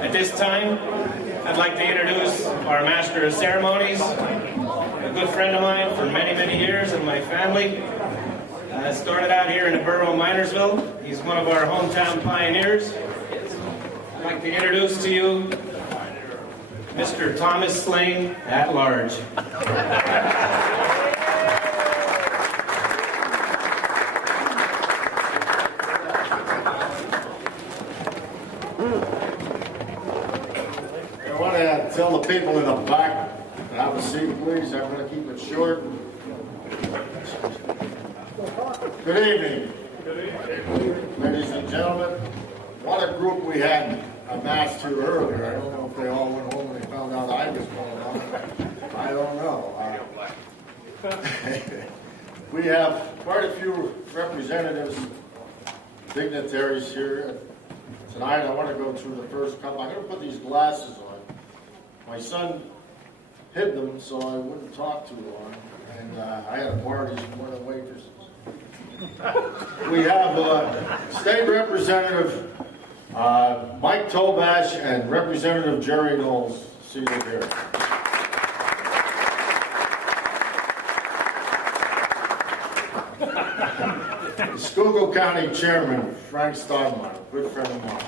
At this time, I'd like to introduce our Master of Ceremonies, a good friend of mine for many, many years, and my family. Started out here in the borough of Minersville. He's one of our hometown pioneers. I'd like to introduce to you Mr. Thomas Slane at large. I want to tell the people in the back to have a seat, please. I'm going to keep it short. Good evening. Ladies and gentlemen. What a group we had amassed here earlier. I don't know if they all went home and they found out I was going on. I don't know. We have quite a few representatives, dignitaries here. Tonight I want to go through the first couple. I'm going to put these glasses on. My son hid them so I wouldn't talk too long. And I had to borrow these from one of the waitresses. We have State Representative Mike Tobash and Representative Jerry Knowles seated here. The Schuylkill County Chairman Frank Steinmeier, a good friend of mine.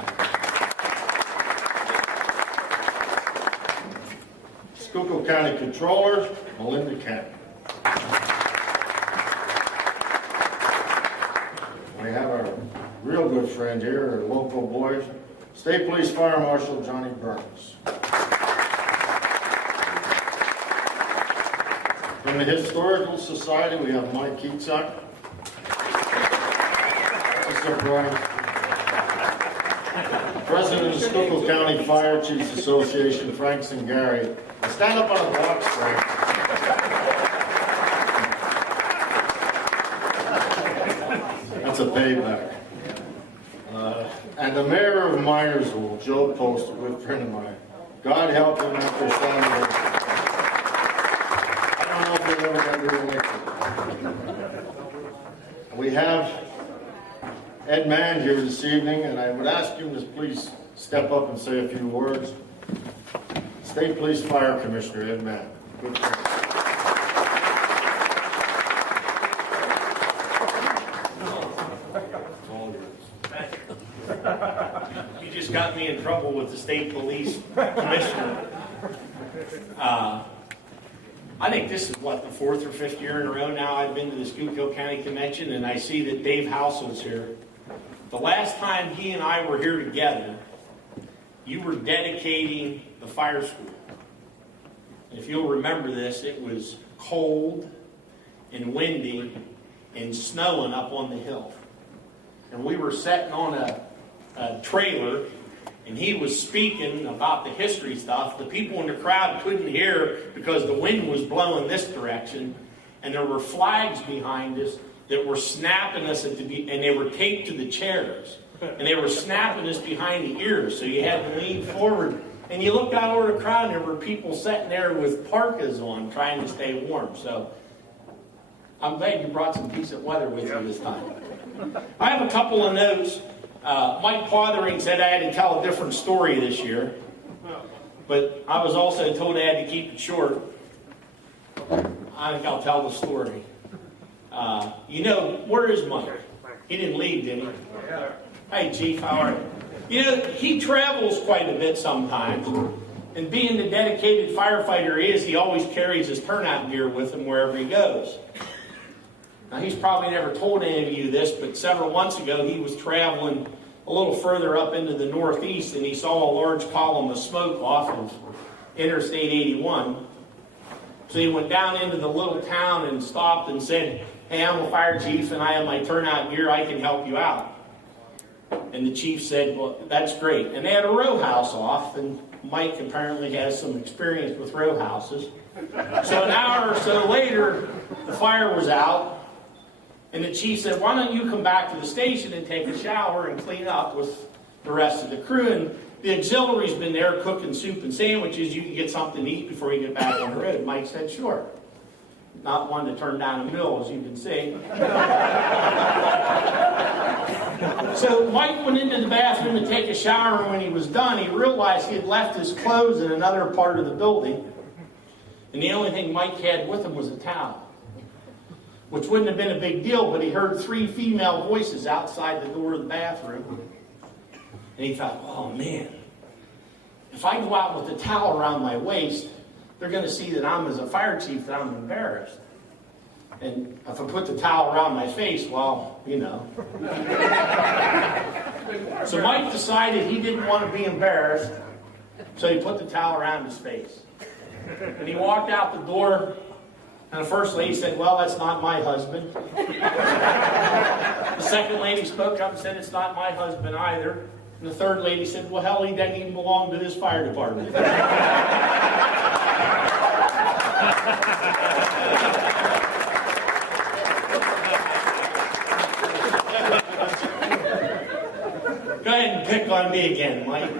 Schuylkill County Controller Melinda Kent. We have our real good friend here, our local boy, State Police Fire Marshal Johnny Burns. From the Historical Society, we have Mike Keatsuck. President of the Schuylkill County Fire Chiefs Association, Frank Singari. Stand up on the box, Frank. That's a payback. And the mayor of Minersville, Joe Post, a good friend of mine. God help him after Sunday. I don't know if he'll ever get reelected. We have Ed Mann here this evening, and I would ask him to please step up and say a few words. State Police Fire Commissioner Ed Mann. Good friend. You just got me in trouble with the State Police Commissioner. I think this is, what, the 4th or 5th year in a row now I've been to the Schuylkill County Convention, and I see that Dave Housel's here. The last time he and I were here together, you were dedicating the fire school. And if you'll remember this, it was cold and windy and snowing up on the hill. And we were sitting on a trailer, and he was speaking about the history stuff. The people in the crowd couldn't hear because the wind was blowing this direction, and there were flags behind us that were snapping us and they were taped to the chairs, and they were snapping us behind the ears, so you had to lean forward. And you looked out over the crowd, and there were people sitting there with parkas on, trying to stay warm. So I'm glad you brought some decent weather with you this time. I have a couple of notes. Mike Pothering said I had to tell a different story this year, but I was also told I had to keep it short. I think I'll tell the story. Where is Mike? He didn't leave, did he? Yeah. Hey, Chief, how are you? He travels quite a bit sometimes. And being the dedicated firefighter he is, he always carries his turnout gear with him wherever he goes. Now, he's probably never told any of you this, but several months ago, he was traveling a little further up into the northeast, and he saw a large column of smoke off of Interstate 81. So he went down into the little town and stopped and said, "Hey, I'm a fire chief and I have my turnout gear, I can help you out." And the chief said, "Well, that's great." And they had a row house off, and Mike apparently has some experience with row houses. So an hour or so later, the fire was out, and the chief said, "Why don't you come back to the station and take a shower and clean up with the rest of the crew?" And the auxiliary's been there cooking soup and sandwiches. You can get something to eat before you get back on the road. Mike said, "Sure." Not one to turn down a mill, as you can see. So Mike went into the bathroom to take a shower, and when he was done, he realized he had left his clothes in another part of the building. And the only thing Mike had with him was a towel, which wouldn't have been a big deal, but he heard 3 female voices outside the door of the bathroom. And he thought, oh man, if I go out with a towel around my waist, they're going to see that I'm, as a fire chief, that I'm embarrassed. And if I put the towel around my face, well, you know. So Mike decided he didn't want to be embarrassed, so he put the towel around his face. And he walked out the door, and the first lady said, well, that's not my husband. The second lady spoke up and said, it's not my husband either. And the third lady said, well, hell, he doesn't even belong to this fire department. Go ahead and pick on me again, Mike.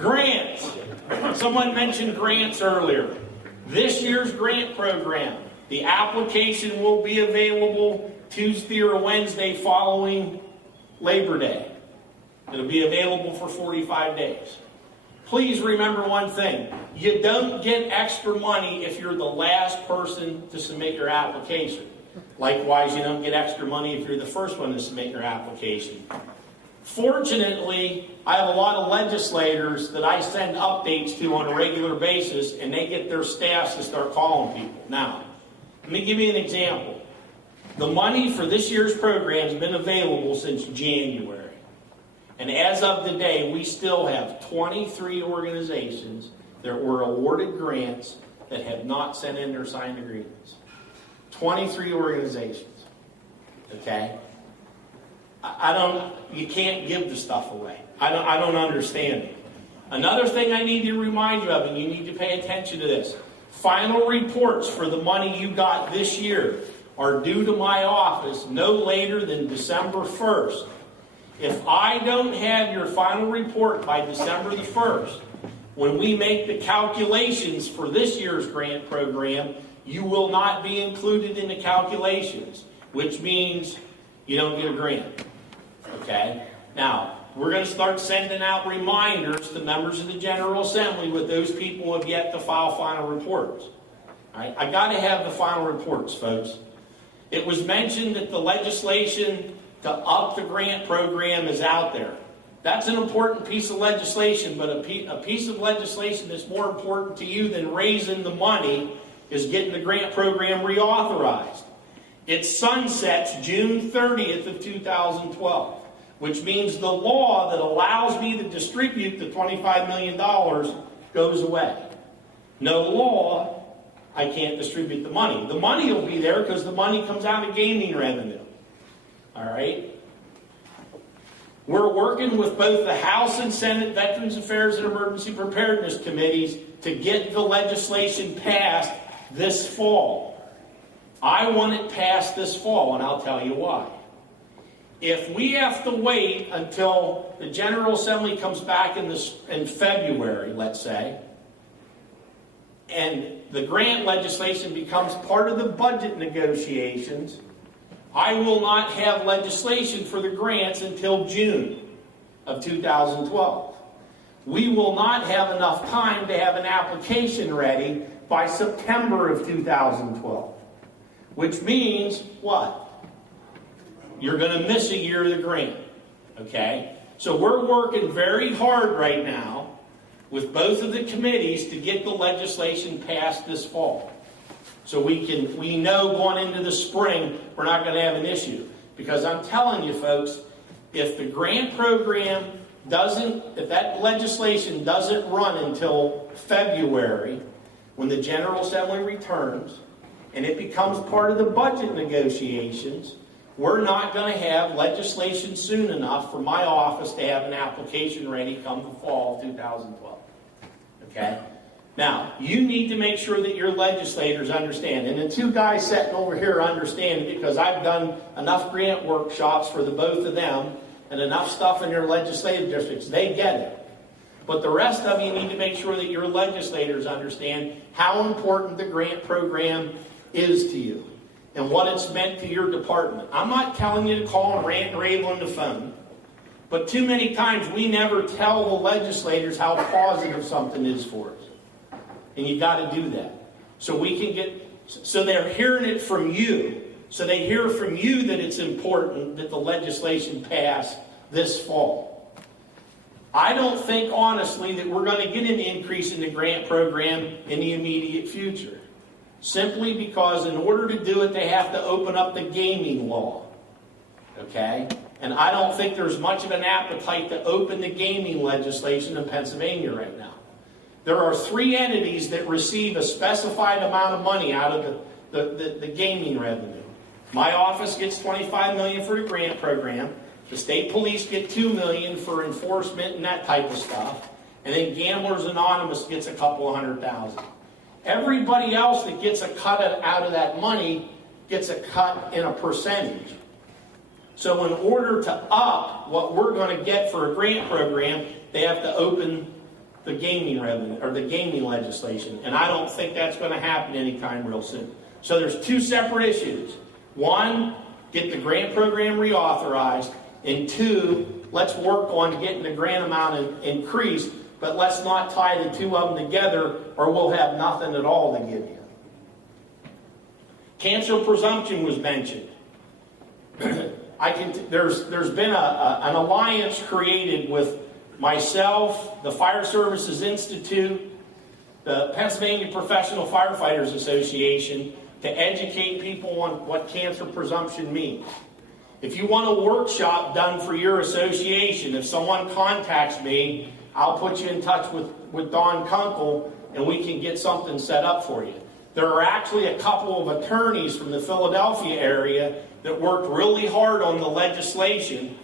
Grants. Someone mentioned grants earlier. This year's grant program, the application will be available Tuesday or Wednesday following Labor Day. It'll be available for 45 days. Please remember one thing. You don't get extra money if you're the last person to submit your application. Likewise, you don't get extra money if you're the first one to submit your application. Fortunately, I have a lot of legislators that I send updates to on a regular basis, and they get their staffs to start calling people. Now, let me give you an example. The money for this year's program has been available since January. And as of today, we still have 23 organizations that were awarded grants that have not sent in their signed agreements. 23 organizations. Okay? You can't give the stuff away. I don't understand it. Another thing I need to remind you of, and you need to pay attention to this. Final reports for the money you got this year are due to my office no later than December 1st. If I don't have your final report by December the 1st, when we make the calculations for this year's grant program, you will not be included in the calculations, which means you don't get a grant. Okay? Now, we're going to start sending out reminders to members of the General Assembly with those people who have yet to file final reports. All right? I got to have the final reports, folks. It was mentioned that the legislation to up the grant program is out there. That's an important piece of legislation, but a piece of legislation that's more important to you than raising the money is getting the grant program reauthorized. It sunsets June 30th of 2012, which means the law that allows me to distribute the $25 million goes away. No law, I can't distribute the money. The money will be there because the money comes out of gaming revenue. All right? We're working with both the House and Senate Veterans Affairs and Emergency Preparedness Committees to get the legislation passed this fall. I want it passed this fall, and I'll tell you why. If we have to wait until the General Assembly comes back in February, let's say, and the grant legislation becomes part of the budget negotiations, I will not have legislation for the grants until June of 2012. We will not have enough time to have an application ready by September of 2012. Which means what? You're going to miss a year of the grant. Okay? So we're working very hard right now with both of the committees to get the legislation passed this fall. So we know going into the spring we're not going to have an issue. Because I'm telling you folks, if the grant program if that legislation doesn't run until February, when the General Assembly returns, and it becomes part of the budget negotiations, we're not going to have legislation soon enough for my office to have an application ready come the fall of 2012. Okay? Now, you need to make sure that your legislators understand. And the two guys sitting over here understand it because I've done enough grant workshops for the both of them and enough stuff in their legislative districts. They get it. But the rest of you need to make sure that your legislators understand how important the grant program is to you and what it's meant to your department. I'm not telling you to call and rant and rave on the phone, but too many times we never tell the legislators how positive something is for us. And you've got to do that. So they're hearing it from you. So they hear from you that it's important that the legislation pass this fall. I don't think, honestly, that we're going to get an increase in the grant program in the immediate future. Simply because in order to do it, they have to open up the gaming law. Okay? And I don't think there's much of an appetite to open the gaming legislation in Pennsylvania right now. There are 3 entities that receive a specified amount of money out of the gaming revenue. My office gets $25 million for the grant program. The state police get $2 million for enforcement and that type of stuff. And then Gamblers Anonymous gets a couple of $100,000. Everybody else that gets a cut out of that money gets a cut in a percentage. So in order to up what we're going to get for a grant program, they have to open the gaming revenue or the gaming legislation. And I don't think that's going to happen anytime real soon. So there's 2 separate issues. 1, get the grant program reauthorized. And 2, let's work on getting the grant amount increased, but let's not tie the 2 of them together or we'll have nothing at all to give you. Cancer presumption was mentioned. There's been an alliance created with myself, the Fire Services Institute, the Pennsylvania Professional Firefighters Association, to educate people on what cancer presumption means. If you want a workshop done for your association, if someone contacts me, I'll put you in touch with Don Kunkel and we can get something set up for you. There are actually a couple of attorneys from the Philadelphia area that worked really hard on the legislation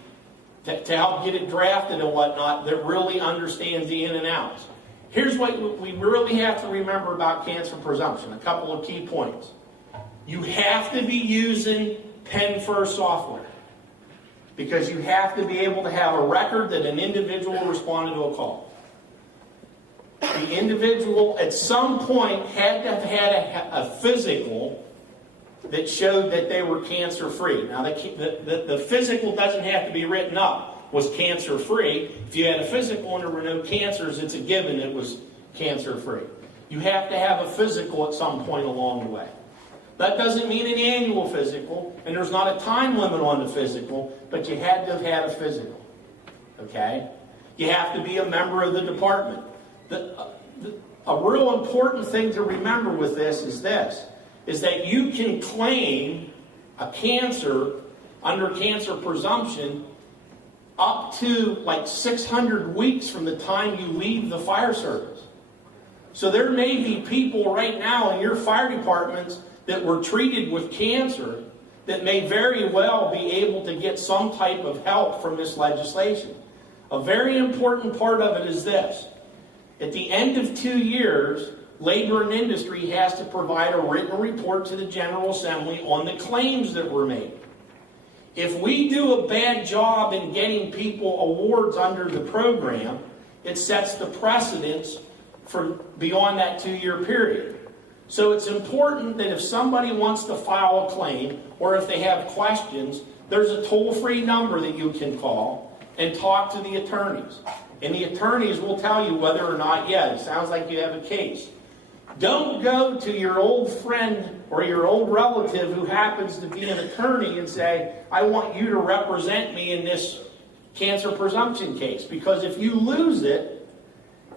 to help get it drafted and whatnot that really understands the in and outs. Here's what we really have to remember about cancer presumption, a couple of key points. You have to be using Pen First software because you have to be able to have a record that an individual responded to a call. The individual at some point had to have had a physical that showed that they were cancer-free. Now, the physical doesn't have to be written up. Was cancer-free. If you had a physical and there were no cancers, it's a given it was cancer-free. You have to have a physical at some point along the way. That doesn't mean an annual physical, and there's not a time limit on the physical, but you had to have had a physical. Okay? You have to be a member of the department. A real important thing to remember with this is that you can claim a cancer under cancer presumption up to like 600 weeks from the time you leave the fire service. So there may be people right now in your fire departments that were treated with cancer that may very well be able to get some type of help from this legislation. A very important part of it is this. At the end of 2 years, Labor and Industry has to provide a written report to the General Assembly on the claims that were made. If we do a bad job in getting people awards under the program, it sets the precedence for beyond that 2-year period. So it's important that if somebody wants to file a claim or if they have questions, there's a toll-free number that you can call and talk to the attorneys. And the attorneys will tell you whether or not, yeah, it sounds like you have a case. Don't go to your old friend or your old relative who happens to be an attorney and say, I want you to represent me in this cancer presumption case. Because if you lose it,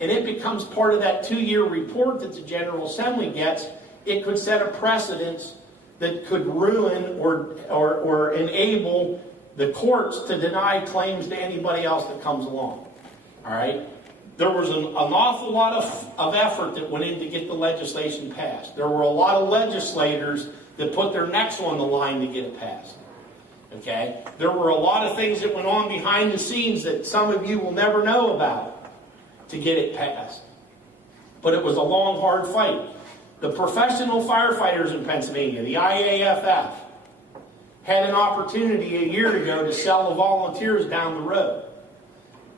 and it becomes part of that 2-year report that the General Assembly gets, it could set a precedence that could ruin or enable the courts to deny claims to anybody else that comes along. All right? There was an awful lot of effort that went in to get the legislation passed. There were a lot of legislators that put their necks on the line to get it passed. Okay? There were a lot of things that went on behind the scenes that some of you will never know about to get it passed. But it was a long, hard fight. The professional firefighters in Pennsylvania, the IAFF, had an opportunity a year ago to sell the volunteers down the road.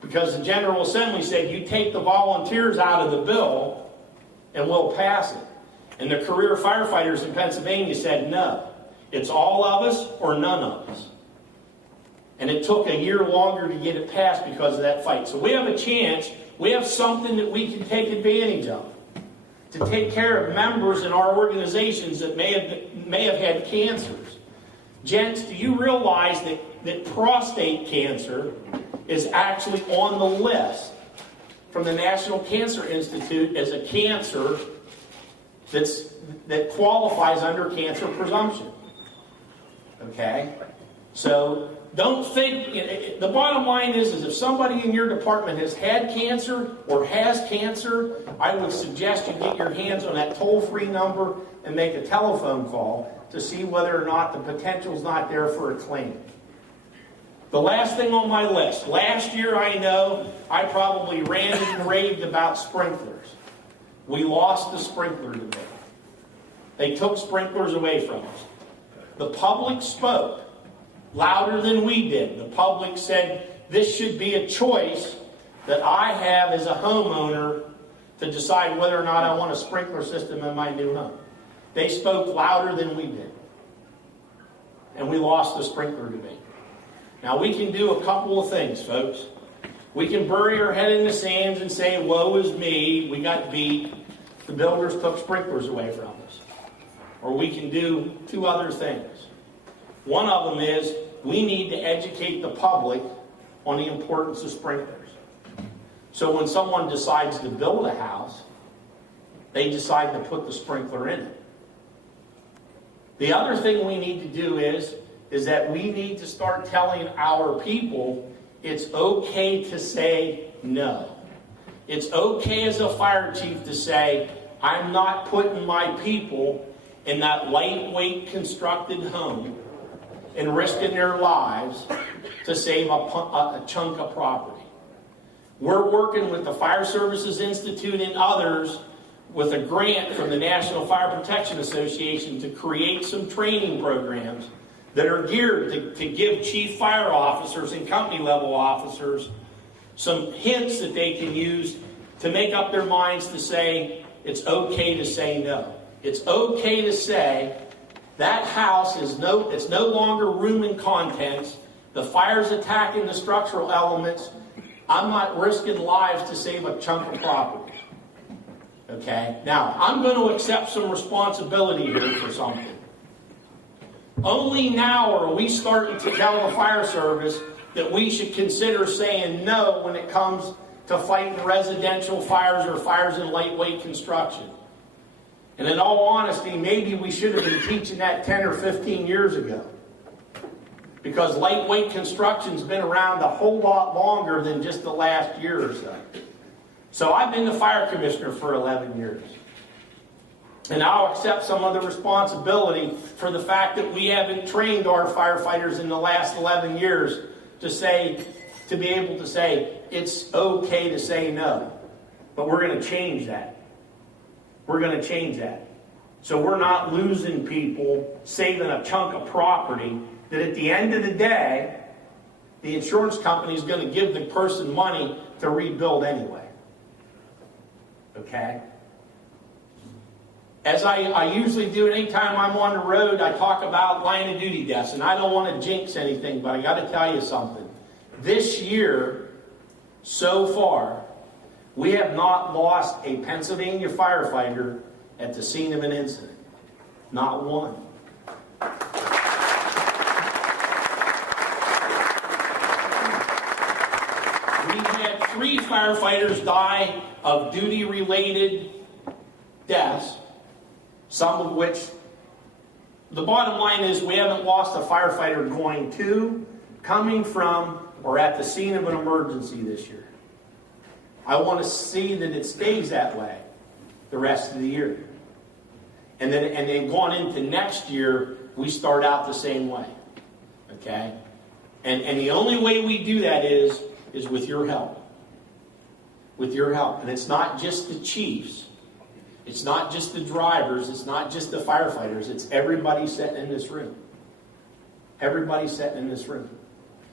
because the General Assembly said, you take the volunteers out of the bill and we'll pass it. And the career firefighters in Pennsylvania said, no, it's all of us or none of us. And it took a year longer to get it passed because of that fight. So we have a chance, we have something that we can take advantage of to take care of members in our organizations that may have had cancers. Gents, do you realize that prostate cancer is actually on the list from the National Cancer Institute as a cancer that qualifies under cancer presumption? Okay? So don't think, the bottom line is if somebody in your department has had cancer or has cancer, I would suggest you get your hands on that toll-free number and make a telephone call to see whether or not the potential's not there for a claim. The last thing on my list, last year I know I probably ranted and raved about sprinklers. We lost the sprinkler debate. They took sprinklers away from us. The public spoke louder than we did. The public said this should be a choice that I have as a homeowner to decide whether or not I want a sprinkler system in my new home. They spoke louder than we did. And we lost the sprinkler debate. Now we can do a couple of things, folks. We can bury our head in the sands and say, woe is me, we got beat, the builders took sprinklers away from us. Or we can do two other things. One of them is we need to educate the public on the importance of sprinklers. So when someone decides to build a house, they decide to put the sprinkler in it. The other thing we need to do is that we need to start telling our people it's okay to say no. It's okay as a fire chief to say, I'm not putting my people in that lightweight constructed home and risking their lives to save a chunk of property. We're working with the Fire Services Institute and others with a grant from the National Fire Protection Association to create some training programs that are geared to give chief fire officers and company level officers some hints that they can use to make up their minds to say it's okay to say no. It's okay to say that house is it's no longer room and contents. The fire's attacking the structural elements. I'm not risking lives to save a chunk of property. Okay? Now, I'm going to accept some responsibility here for something. Only now are we starting to tell the fire service that we should consider saying no when it comes to fighting residential fires or fires in lightweight construction. And in all honesty, maybe we should have been teaching that 10 or 15 years ago. Because lightweight construction's been around a whole lot longer than just the last year or so. So I've been the fire commissioner for 11 years. And I'll accept some of the responsibility for the fact that we haven't trained our firefighters in the last 11 years to be able to say, it's okay to say no. But we're going to change that. We're going to change that. So we're not losing people, saving a chunk of property that at the end of the day, the insurance company is going to give the person money to rebuild anyway. Okay? As I usually do anytime I'm on the road, I talk about line of duty deaths. And I don't want to jinx anything, but I got to tell you something. This year, so far, we have not lost a Pennsylvania firefighter at the scene of an incident. Not one. We've had 3 firefighters die of duty-related deaths, some of which, the bottom line is we haven't lost a firefighter going to, coming from, or at the scene of an emergency this year. I want to see that it stays that way the rest of the year. And then going into next year, we start out the same way. Okay? And the only way we do that is with your help. With your help. And it's not just the chiefs. It's not just the drivers. It's not just the firefighters. It's everybody sitting in this room. Everybody sitting in this room.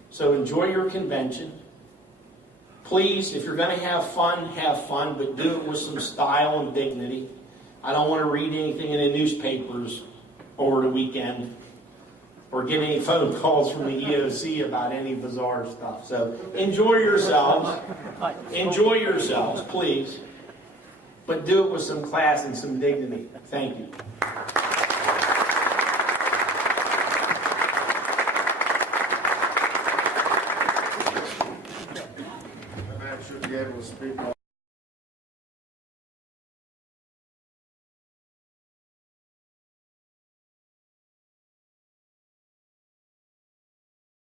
So enjoy your convention. Please, if you're going to have fun, but do it with some style and dignity. I don't want to read anything in the newspapers over the weekend or get any phone calls from the EOC about any bizarre stuff. So enjoy yourselves. Enjoy yourselves, please. But do it with some class and some dignity. Thank you.